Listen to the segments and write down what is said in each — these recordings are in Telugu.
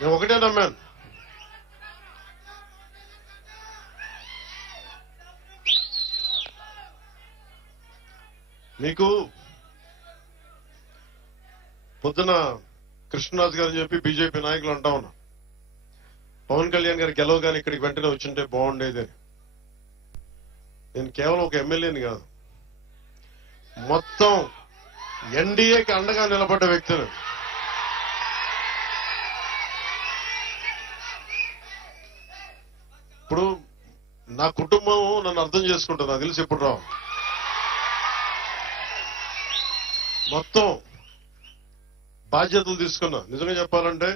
నేను ఒకటే నమ్మాను, మీకు పొద్దున కృష్ణరాజు గారు చెప్పి బీజేపీ నాయకులు అంటా ఉన్నా, పవన్ కళ్యాణ్ గారు గెలవగానే ఇక్కడికి వెంటనే వచ్చింటే బాగుండేది. నేను కేవలం ఒక ఎమ్మెల్యేని కాదు, మొత్తం ఎన్డీఏకి అండగా నిలబడ్డ వ్యక్తిని. ఇప్పుడు నా కుటుంబం నన్ను అర్థం చేసుకుంటుంది, నాకు తెలిసి ఎప్పుడు రావు. మొత్తం బాధ్యతలు తీసుకున్నా. నిజంగా చెప్పాలంటే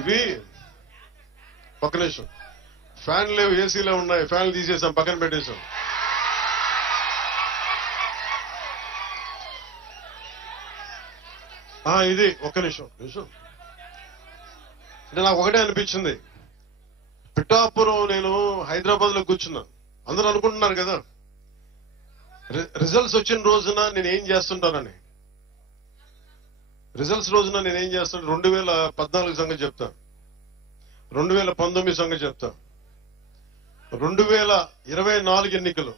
ఇవి ఒక్క నిమిషం, ఫ్యాన్ లేవు, ఏసీలో ఉన్నాయి, ఫ్యాన్లు తీసేసాం, పక్కన పెట్టేశాం. ఇది ఒక్క నిమిషం అంటే నాకు ఒకటే అనిపించింది, పిఠాపురం నేను హైదరాబాద్ లో కూర్చున్నా, అందరూ అనుకుంటున్నారు కదా రిజల్ట్స్ వచ్చిన రోజున నేనేం చేస్తుంటానని. రిజల్ట్స్ రోజున నేనేం చేస్తాను, 2014 సంగతి చెప్తా, 2019 సంగతి చెప్తా, 2024 ఎన్నికలు